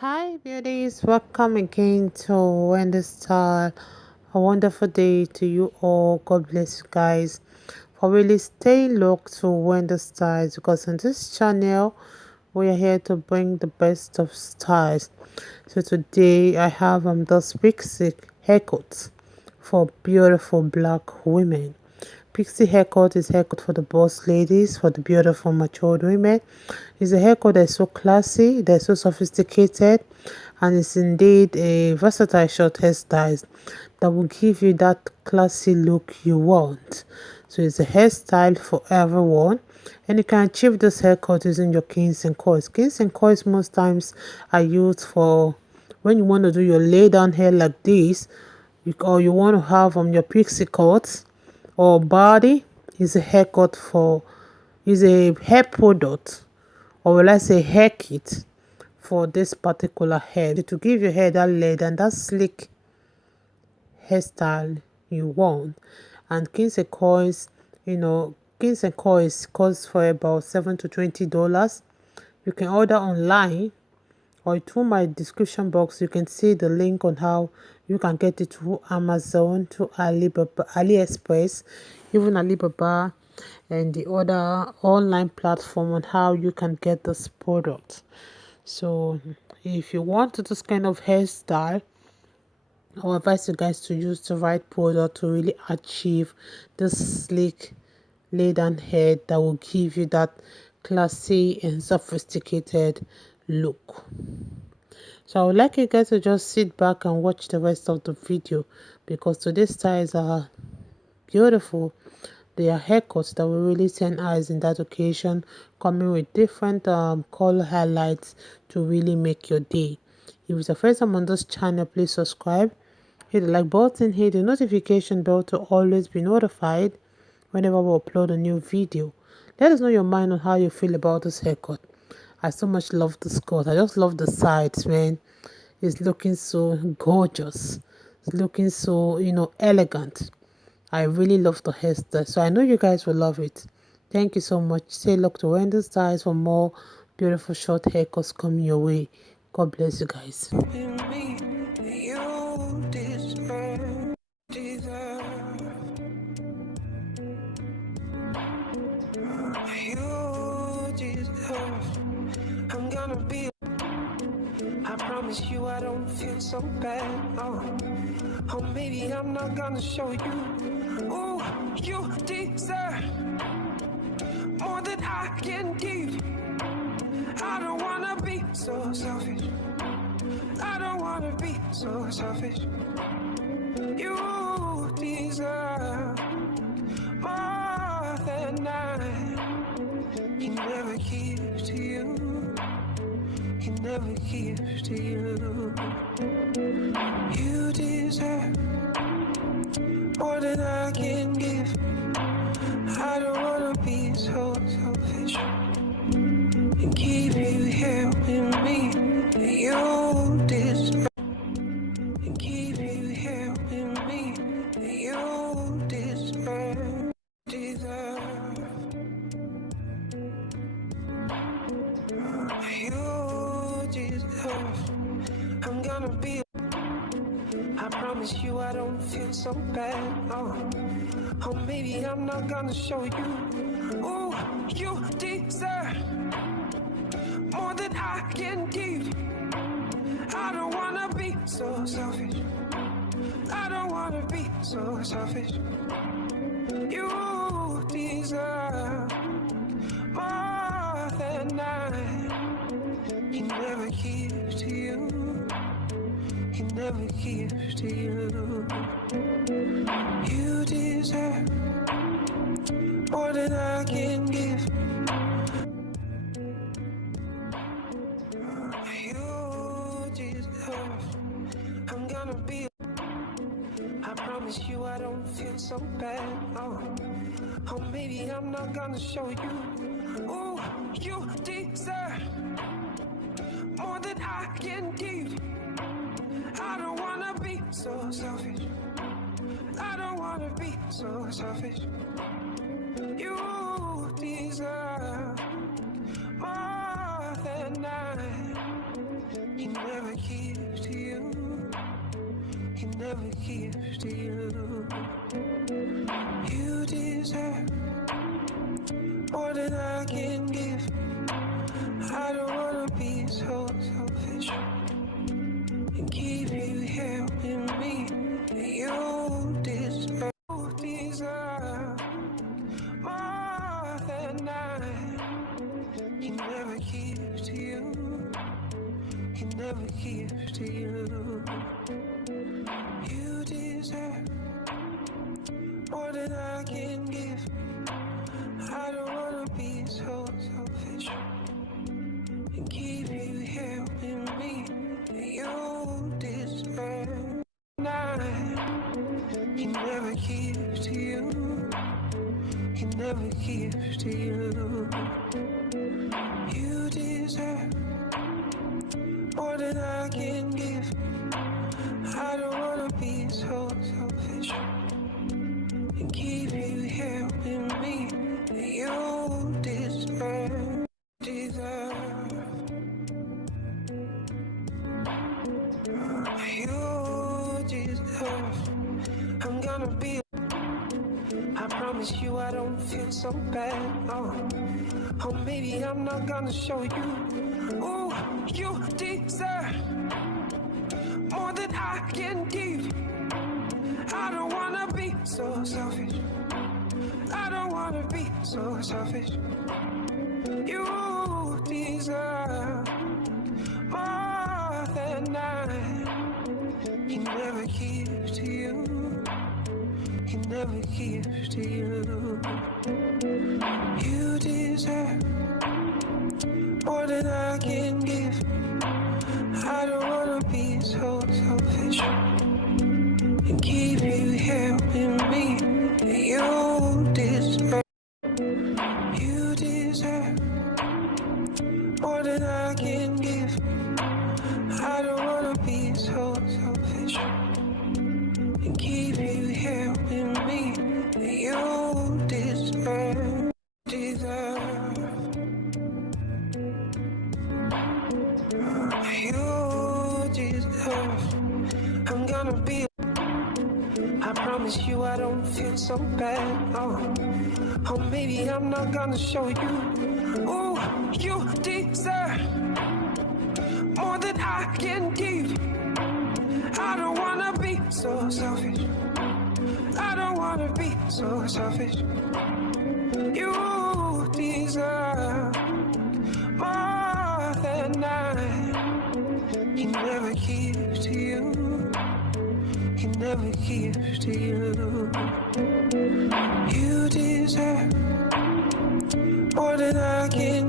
Hi beauties, welcome again to Wendy Style. A wonderful day to you all. God bless you guys for really staying locked to Wendy Styles, because on this channel we are here to bring the best of styles. So today I have this pixie haircut for beautiful black women. Pixie haircut is haircut for the boss ladies, for the beautiful matured women. It's a haircut that's so classy, that's so sophisticated, and it's indeed a versatile short hairstyle that will give you that classy look you want. So it's a hairstyle for everyone, and you can achieve this haircut using your kings and coils. Kings and coils most times are used for when you want to do your lay down hair like this, or you want to have your pixie cuts or body. Is a haircut for is a hair product, or will I say hair kit, for this particular hair to give your hair that lead and that sleek hairstyle you want. And kings and coils, kings and coils cost for about $7 to $20. You can order online, or through my description box you can see the link on how you can get it through Amazon, to Alibaba, AliExpress, even Alibaba, and the other online platform on how you can get this product. So if you want this kind of hairstyle, I would advise you guys to use the right product to really achieve this sleek laid down hair that will give you that classy and sophisticated look. So I would like you guys to just sit back and watch the rest of the video, because today's styles are beautiful. They are haircuts that will really send eyes in that occasion, coming with different color highlights to really make your day. If it's the first time on this channel, please subscribe, hit the like button, hit the notification bell to always be notified whenever we upload a new video. Let us know your mind on how you feel about this haircut. I so much love this cut. I just love the sides, man. It's looking so gorgeous. It's looking so, elegant. I really love the hairstyle, so I know you guys will love it. Thank you so much. Say look to Wendy Styles for more beautiful short haircuts coming your way. God bless you guys. I'm gonna be. I promise you I don't feel so bad. Oh, maybe I'm not gonna show you. Oh, you deserve more than I can give. I don't wanna be so selfish. I don't wanna be so selfish. You deserve more than I can never give to you. Can never give to you. You deserve more than I can give. I don't wanna be so selfish and keep you here with me. You deserve and keep you here with me. You deserve. You deserve. I'm gonna be. I promise you I don't feel so bad. Oh, maybe I'm not gonna show you. Oh, you deserve more than I can give. I don't wanna be so selfish. I don't wanna be so selfish. You deserve more than I can never give to you. Can never give to you. You deserve more than I can give. You deserve. I'm gonna be. I promise you I don't feel so bad. Oh, maybe I'm not gonna show you. Oh, you deserve more than I can give. I don't wanna be so selfish. I don't wanna be so selfish. You deserve more than I He never gives to you. He never gives to you. You deserve more than I can give. I don't wanna be so selfish and keep you here with me. You deserve more than I. He never gives to you. He never gives to you. You deserve more than I can give. I don't wanna be so selfish and keep you here with me. You deserve. He never gives to you. He never gives to you. You deserve more than I can give. I don't wanna be so selfish and keep you here with me. You deserve. You deserve. I'm gonna be. I promise you I don't feel so bad. Oh, maybe I'm not gonna show you. Ooh, you deserve more than I can give. I don't wanna be so selfish. I don't wanna be so selfish. You deserve more than I. He never gives to you. He never gives to you. You deserve more than I can give. I don't wanna be so selfish and keep you here with me. You deserve. You deserve more than I can give. I don't wanna be so selfish and keep you here with me. You deserve. You deserve. I'm gonna be. I promise you I don't feel so bad. Oh, maybe I'm not gonna show you. Ooh, you deserve more than I can give. I don't wanna be so selfish. I don't wanna be so selfish. You deserve more than I. He never gives to you. He never gives to you. You deserve more than I can.